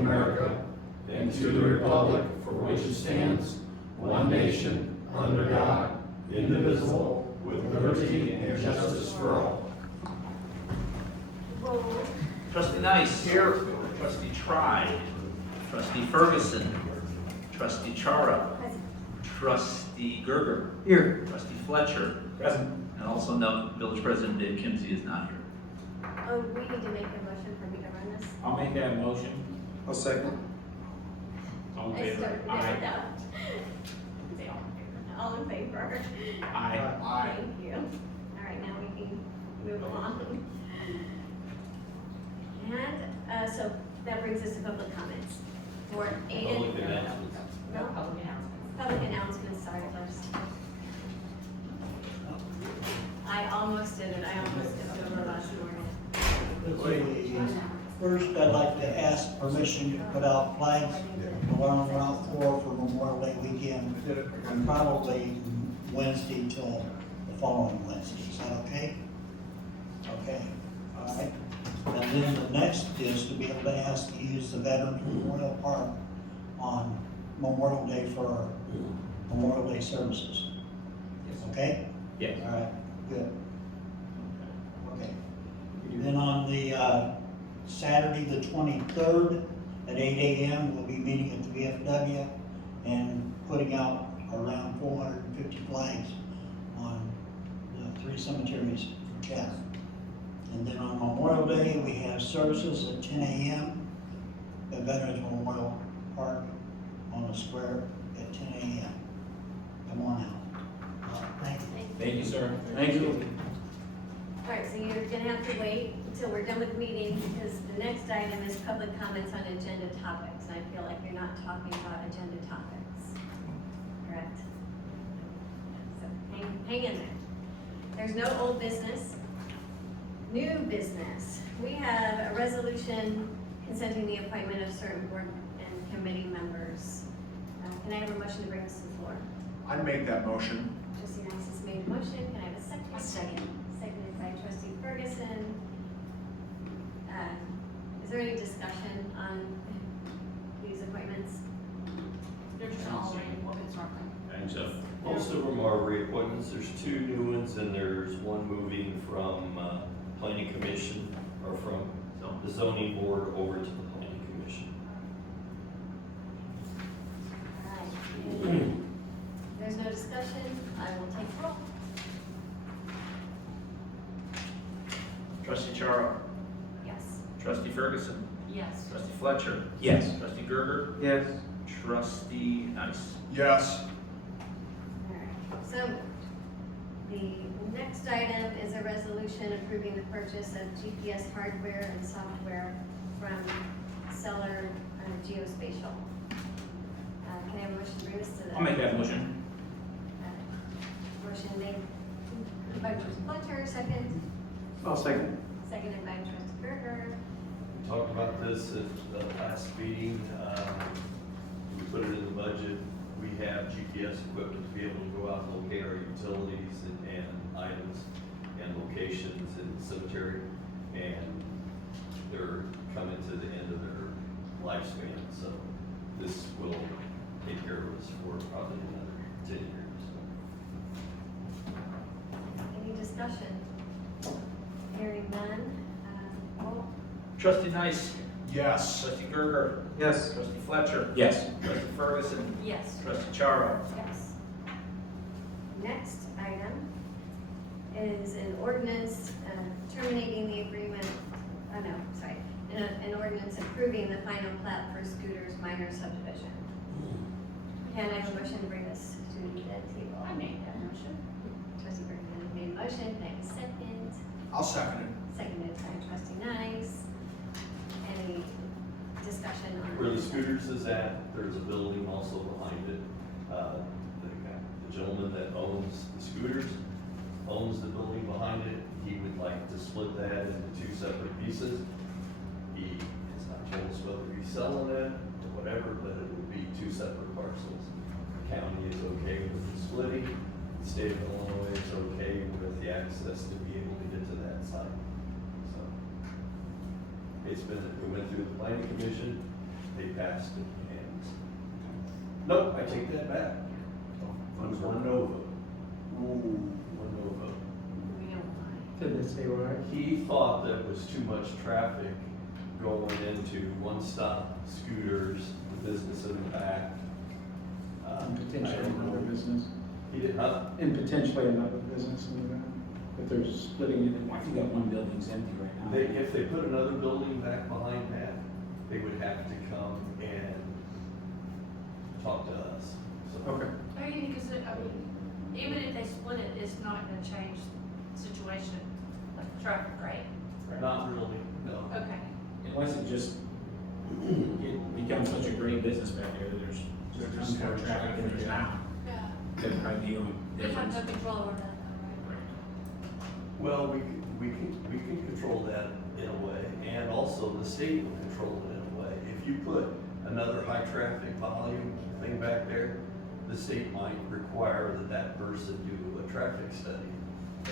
America and to the republic for which it stands, one nation, under God, indivisible, with liberty and justice for all. Trustee Nice. Here. Trustee Tribe. Trustee Ferguson. Trustee Chara. Trustee Gerger. Here. Trustee Fletcher. Present. And also note, Village President Dave Kimsey is not here. Oh, we need to make a motion for me to run this. I'll make that motion. I'll second. All in I favor? started Aye. it out. Say all in favor. Aye. Thank you. All right, now we can move along. And so that brings us to public comments. For Aiden. Public announcements. No, public announcements. Public announcements, sorry, first. I almost did it, I almost did it over last morning. Let's see, first I'd like to ask permission to put out flags along Route 4 for Memorial Day weekend, and probably Wednesday till the following Wednesday. Is that okay? Okay, all right. And then the next is to be able to ask to use the Veterans Memorial Park on Memorial Day for our Memorial Day services. Okay? Yes. All right, good. Okay. Then on the Saturday, the 23rd, at 8 a.m., we'll be meeting at the VFW and putting out around 450 flags on the 3 cemeteries for Chatham. And then on Memorial Day, we have services at 10 a.m. at Veterans Memorial Park on the square at 10 a.m. Come on out. Thank you. Thank you, sir. Thank you. All right, so you're gonna have to wait until we're done with the meeting, because the next item is public comments on agenda topics, and I feel like you're not talking about agenda topics. Correct? So hang in there. There's no old business. New business. We have a resolution consenting the appointment of certain board and committee members. Can I have a motion to bring this to the floor? I'd make that motion. Trustee Nice has made a motion. Can I have a second? Second. Seconded by trustee Ferguson. Is there any discussion on these appointments? They're just all reappointments, aren't they? So, Most of them are reappointments. There's 2 new ones and there's one moving from planning commission or from the zoning board over to the planning commission. All right. If there's no discussion, I will take roll. Trustee Chara. Yes. Trustee Ferguson. Yes. Trustee Fletcher. yes. Trustee Gerger. Yes. Trustee Nice. Yes. All right. So the next item is a resolution approving the purchase of GPS hardware and software from Seller Geospatial. Can I have a motion to bring this to the? I'll make that motion. Motion made by trustee Fletcher, second. I'll second. Seconded by trustee Gerger. We talked about this at the last meeting. We put it in the budget. We have GPS equipment to be able to go out and locate our utilities and items and locations in the cemetery. And they're coming to the end of their lifespan. So this will take care of us for probably another 10 years. Any discussion? Hearing none. Roll. Trustee Nice. Yes. Trustee Gerger. Yes. Trustee Fletcher. Yes. Trustee Ferguson. Yes. Trustee Chara. Yes. Next item is an ordinance terminating the agreement, an ordinance approving the final plat for Scooters minor subdivision. Can I have a motion to bring this to the table? I made that motion. Trustee Bergman made a motion, can I have a second? I'll second it. Seconded by trustee Nice. Any discussion on? Where the scooters is at, there's a building also behind it. The gentleman that owns the scooters owns the building behind it. He would like to split that into 2 separate pieces. He has not told us whether he's selling it or whatever, but it would be 2 separate parcels. The county is okay with the splitting. The state of Illinois is okay with the access to be able to get to that site. So it's been, we went through the planning commission they passed it, and, nope, I take that back. It was one no vote. One no vote. We don't mind. Did they say why? He thought that was too much traffic going into one-stop scooters, the business in the back. And I potentially don't another know. business. He did not, And potentially another business in the back. If they're splitting it. Well, I think that one building's empty right now. if they put another building back behind that, they would have to come and talk to us. So, Okay. I mean, because, I mean, even if they split it, it's not gonna change the situation of traffic, right? Not really, no. Okay. Unless it just, it becomes such a great business back there, that there's just tons more traffic than there's now. Yeah. That'd probably be the only They have difference. no control over that, though, right? Well, we can control that in a way, and also the state will control it in a way. If you put another high traffic volume thing back there, the state might require that person do a traffic study.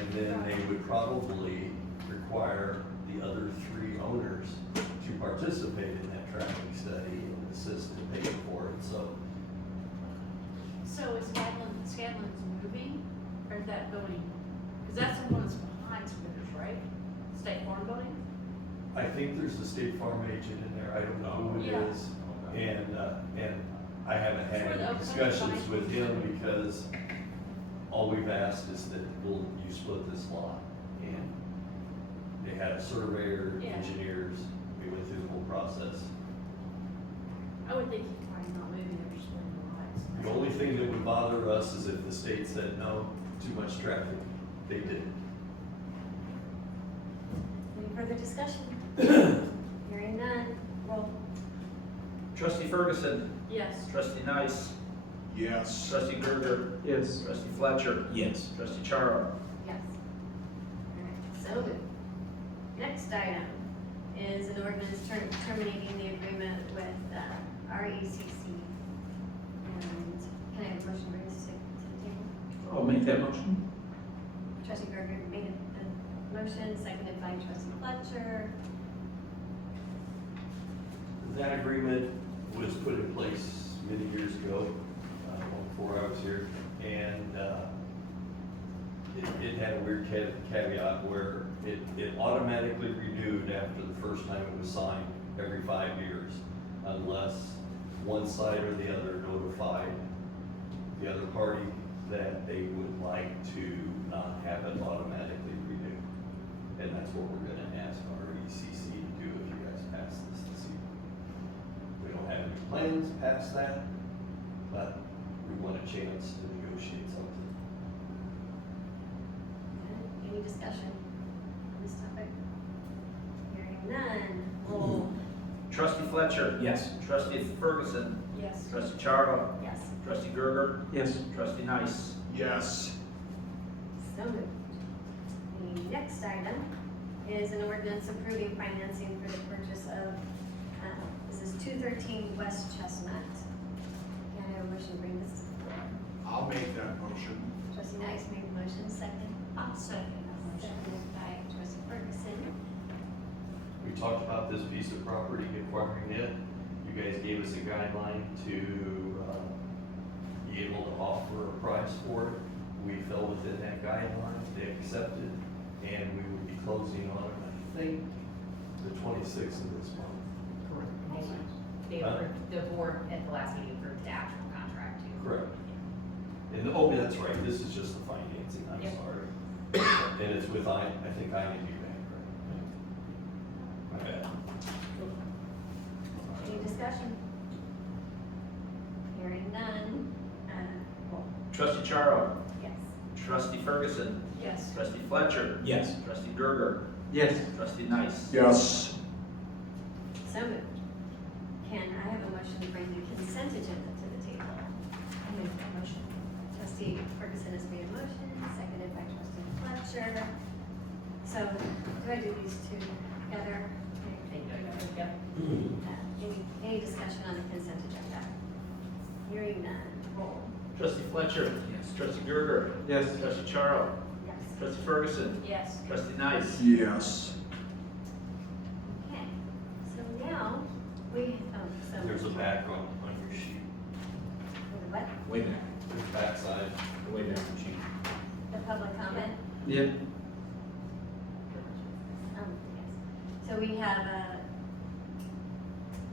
And then they would probably require the other three owners to participate in that traffic study and assist in paying for it, so. So is Scanlon's moving, or is that building? Because that's the one that's behind Scooters, right? State Farm Building? I think there's a State Farm agent in there, I don't know who Yeah. it is. And I haven't had Sure, any okay, discussions fine. with him because all we've asked is that you split this lot. And they had a surveyor, Yeah. engineers, we went through the whole process. I would think he's probably not moving, they're just splitting the lots. The only thing that would bother us is if the state said, no, too much traffic, they did. Any further discussion? Hearing none, roll. Trustee Ferguson. Yes. Trustee Nice. Yes. Trustee Gerger. Yes. Trustee Fletcher. Yes. Trustee Charo. Yes. Alright, so moved. Next item is an ordinance terminating the agreement with RECC. And can I have a motion to bring this to the table? I'll make that motion. Trustee Gerger made a motion, seconded by trustee Fletcher. That agreement was put in place many years ago, before I was here, and it had a weird caveat where it automatically renewed after the first time it was signed every 5 years, unless one side or the other notified the other party that they would like to not have it automatically renewed. And that's what we're gonna ask our ECC to do if you guys pass this evening. We don't have any plans past that, but we want a chance to negotiate something. Okay, any discussion on this topic? Hearing none, roll. Trustee Fletcher. Yes. Trustee Ferguson. Yes. Trustee Charo. Yes, Trustee Gerger. Yes. Trustee Nice. Yes. so moved. The next item is an ordinance approving financing for the purchase of, this is 213 West Chestnut. Can I have a motion to bring this to the floor? I'll make that motion. Trustee Nice made the motion, second. I'll second that motion. Seconded by trustee Ferguson. We talked about this piece of property, acquiring it. You guys gave us a guideline to be able to offer a price for it. We fell within that guideline, they accepted, and we will be closing on it, I think, the 26th of this month. They Huh? approved, the board at the last meeting approved the actual contract too. Correct. And, oh, that's right, this is just the financing, I'm Yep. sorry. And it's with I think ING Bank, right? My bad. Any discussion? Hearing none, roll. Trustee Charo. Yes. Trustee Ferguson. Yes. Trustee Fletcher. Yes. Trustee Gerger. Yes. Trustee Nice. Yes. So moved. Can I have a motion to bring the consent agenda to the table? I make that motion. Trustee Ferguson has made a motion, seconded by trustee Fletcher. So, do I do these two together? Yep. Any discussion on the consent agenda? Hearing none, roll. Trustee Fletcher. Yes. Trustee Gerger. Yes. Trustee Charo. Yes. Trustee Ferguson. Yes. Trustee Nice. Yes. Okay, so now, we, There's Yeah. Yes. So we have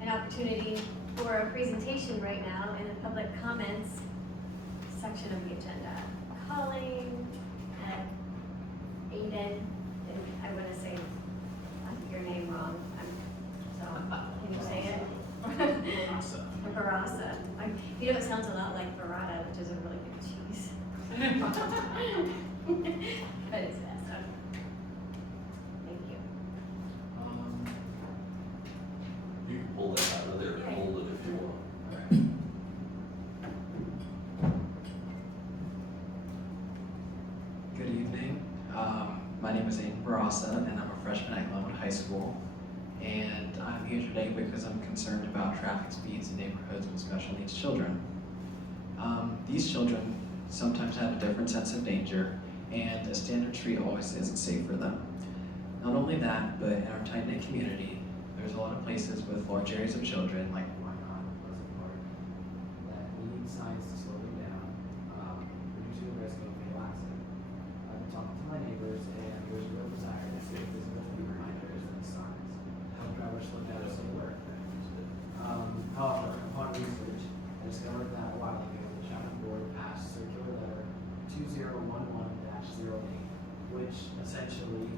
an opportunity for a presentation right now in the public comments section of the agenda. Calling Aiden, and I want to say your name wrong, so can you say it? Awesome. Barasa. You know, it sounds a lot like burrata, which is a really good cheese. But it's that, so. Thank you. You can pull that out of there and hold it if you want. Good evening. My name is Aiden Barasa, and I'm a freshman at Glenwood High School. And I'm here today because I'm concerned about traffic speeds in neighborhoods with special needs children. These children sometimes have a different sense of danger, and a standard street always isn't safe for them. Not only that, but in our tight-knit community, there's a lot of places with large areas of children, like Wynot, Pleasant Park, that need signs to slow them down, reducing the risk of a fatal accident. I've been talking to my neighbors, and there's a real desire to see visible speed reminders and signs to help drivers slow down and stay alert. However, upon research, I discovered that a while ago, the traffic board passed circular letter 2011-08, which essentially,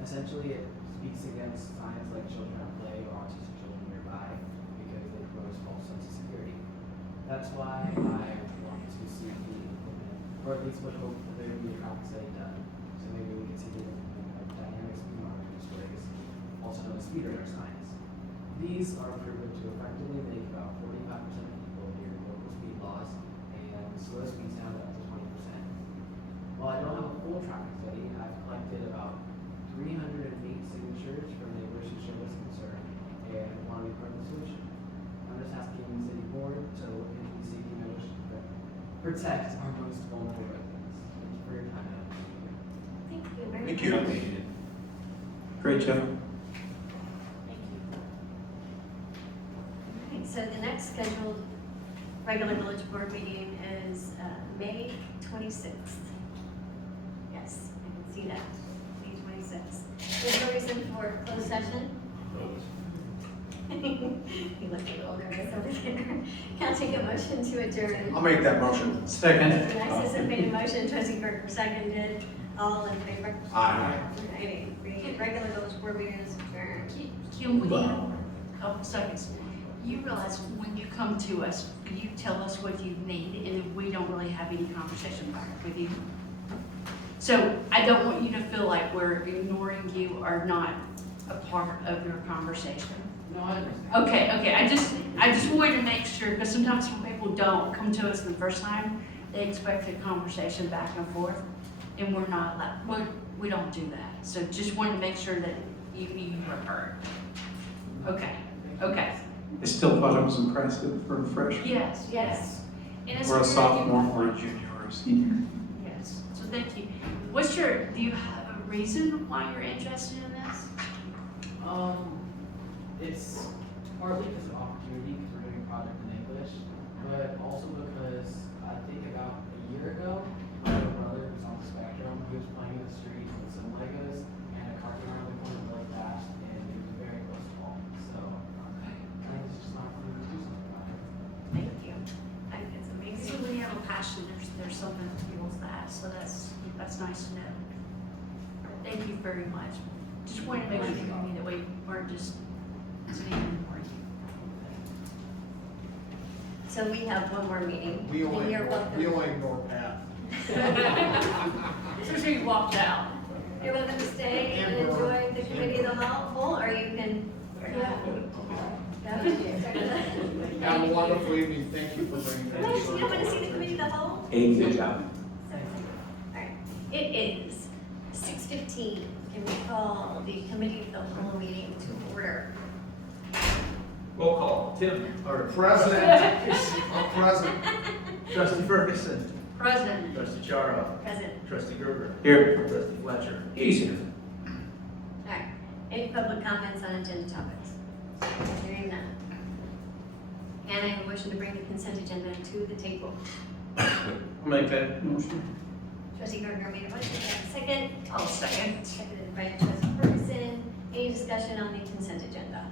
essentially it speaks against signs like children at play or autistic children nearby because they pose false sense of security. That's why I want to see the implement, or at least would hope that there would be a traffic study done, so maybe we can see the implement of dynamic speed monitoring displays, also known as speed radar signs. These are proven to effectively make about 45% of people adhere to local speed laws and slow speeds down to up to 20%. While I don't have a full traffic study, I've collected about 308 signatures from neighbors who show us concern and want to be part of the solution. I'm just asking the city board to look into the safety measures to protect our most vulnerable residents. Thank you for your time. Thank you very much. Thank you. Great job. Thank you. Alright, so the next scheduled regular village board meeting is May 26th. Yes, I can see that, May 26th. Is there a reason for closed session? You look a little nervous over there. Can I take a motion to adjourn? I'll make that motion. Second. Alexis has made a motion, trustee Burke seconded, all in favor? Aye. Alrighty, regular village board meeting is adjourned. Can we, a couple seconds, you realize when you come to us, you tell us what you need, and we don't really have any conversation back with you. So I don't want you to feel like we're ignoring you or not a part of your conversation. No, I understand. Okay, I just wanted to make sure, because sometimes when people don't come to us the first time, they expect a conversation back and forth, and we're not allowed, we don't do that. So just wanted to make sure that you were heard. Okay. I still thought it was impressive for a freshman. Yes. And it's Or a really sophomore, or a important. junior, or a senior. Yes, so thank you. Do you have a reason why you're interested in this? It's partly because of opportunity, because we're doing a project in English, but also because I think about a year ago, my little brother who's on the spectrum, he was playing in the street with some Legos and a car came around the corner really fast, and he was very close to falling. So I think it's just an opportunity to do something about it. Thank you. I think it's So amazing. when you have a passion, there's something that fuels that, so that's nice to know. Thank you very much. Just wanted to make sure you knew that we weren't just sitting and working. So we have one more meeting. We and only you're welcome. ignore Pat. So she walked out. You're welcome to stay and enjoy the committee of the whole, or you can. Have a wonderful evening. Thank you for bringing that. Nice, you don't want to see the committee of the whole? Hey, good job. Alright, it is 6:15. Can we call the committee of the whole meeting to order? Roll call, Tim, or President, I'm present. trustee Ferguson, President. trustee Charo, Present. trustee Gerber, Here. trustee Fletcher. Easy. Alright, any public comments on agenda topics? Hearing none. And I have a motion to bring the consent agenda to the table. I'll make that motion. Trustee Gardner made a motion, do I have a second? I'll second. Seconded by trustee Ferguson. Any discussion on the consent agenda?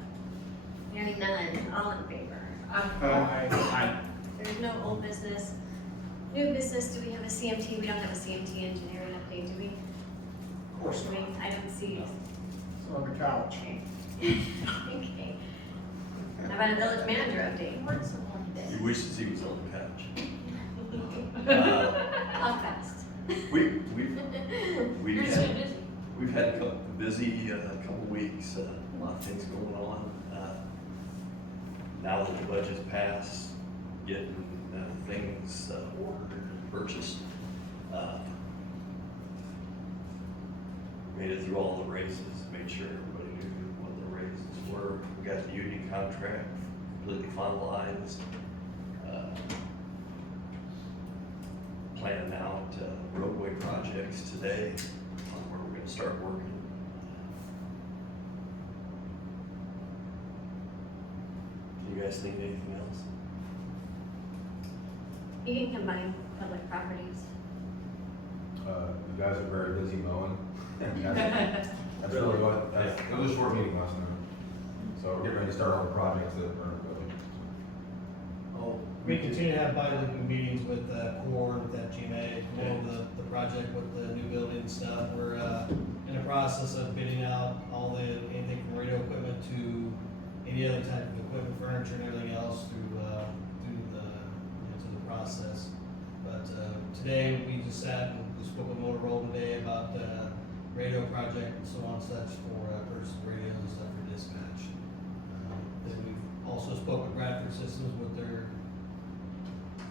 Hearing none, all in favor? Aye. There's no old business. New business, do we have a CMT? We don't have a CMT engineering update, do we? Of course not. I don't see it. It's on the couch. Okay. Okay. How about a village manager update? You wish to see what's on the couch. How fast? We've had a couple busy couple weeks, a lot of things going on. Now that the budget's passed, getting things ordered and purchased. Made it through all the raises, made sure everybody knew what the raises were. We got the union contract completely finalized. Planning out roadway projects today on where we're gonna start working. Do you guys need anything else? You can combine public properties. You guys are very busy mowing. That's really what, it was a short meeting last night. So we're getting ready to start all the projects that are building. We continue to have bi-weekly meetings with CORE, with FGMA, the project with the new building stuff. We're in the process of bidding out anything from radio equipment to any other type of equipment, furniture and everything else through the process. But today, we just sat and we spoke with Motorola today about radio project and so on and such for purchase of radios and stuff for dispatch. Then we've also spoke with Bradford Systems with their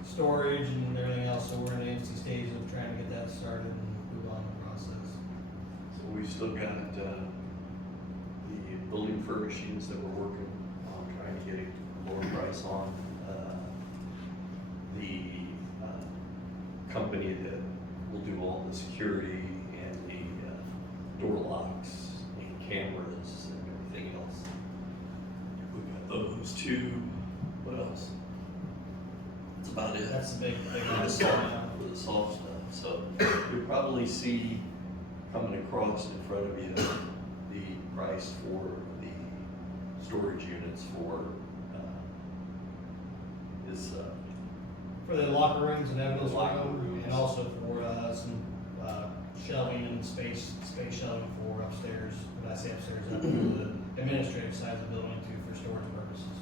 storage and everything else, so we're in the infancy stage of trying to get that started and move on the process. So we've still got the building furnishings that we're working on, trying to get a lower price on. The company that will do all the security and the door locks and cameras and everything else. We've got those two. What else? That's about it. That's the big For the soft stuff, so you'll probably see coming across in front of you the price for the storage units for For the locker rooms and those and also for some shelving and space shelving for upstairs. When I say upstairs, up to the administrative side of the building too, for storage purposes.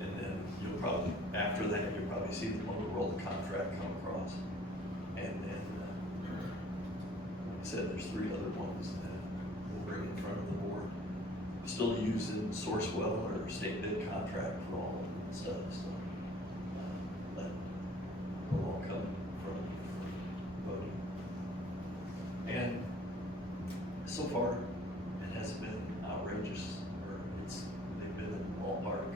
and then you'll probably, after that, you'll probably see the Motorola contract come across. And then, like I said, there's 3 other ones that we'll bring in front of the board. Still using Sourcewell or state bid contract for all of that stuff, so. But we'll all come in front of you for voting. And so far, it hasn't been outrageous, or they've been in the ballpark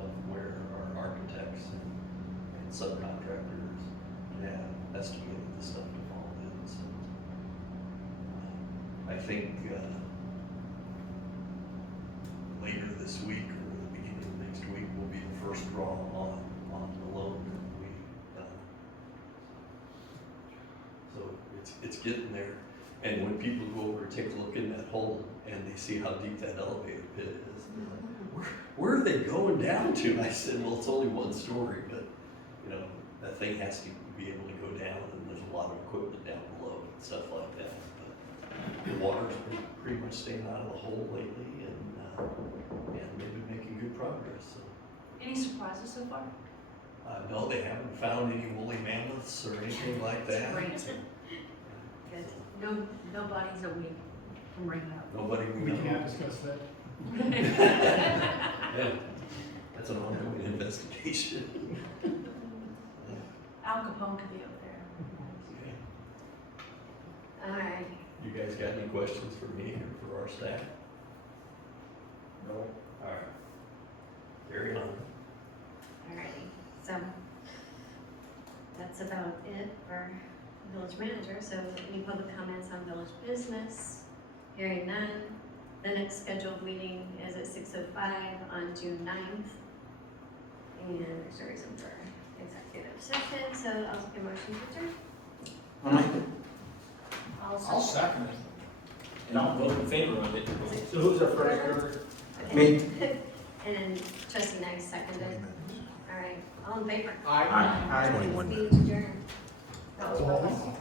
of where our architects and subcontractors have estimated the stuff to fall in, so. I think, later this week or the beginning of next week will be the first draw on the loan that we so it's getting there. And when people go over and take a look in that hole and they see how deep that elevator pit is, they're like, where are they going down to? I said, well, it's only 1 story, but that thing has to be able to go down, and there's a lot of equipment down below and stuff like that. But the water's pretty much staying out of the hole lately, and they've been making good progress. So. Any surprises so far? No, they haven't found any woolly mammoths or anything like that. Great. Good. No bodies a week from bringing up. Nobody we know. discuss that. Yeah, that's an ongoing investigation. Al Capone could be up there. Okay. All right. You guys got any questions for me or for our staff? No. All right. Carry on. Alrighty, so that's about it for village manager. So any public comments on village business? Hearing none. The next scheduled meeting is at 6:05 on June 9th. And there's a reason for executive session, so I'll take a motion to adjourn. I'll make it. I'll second it. And I'll vote in favor of it. So who's our first order? Okay. And then trustee Knight seconded. All right, all in favor? Aye. Meeting adjourned. That was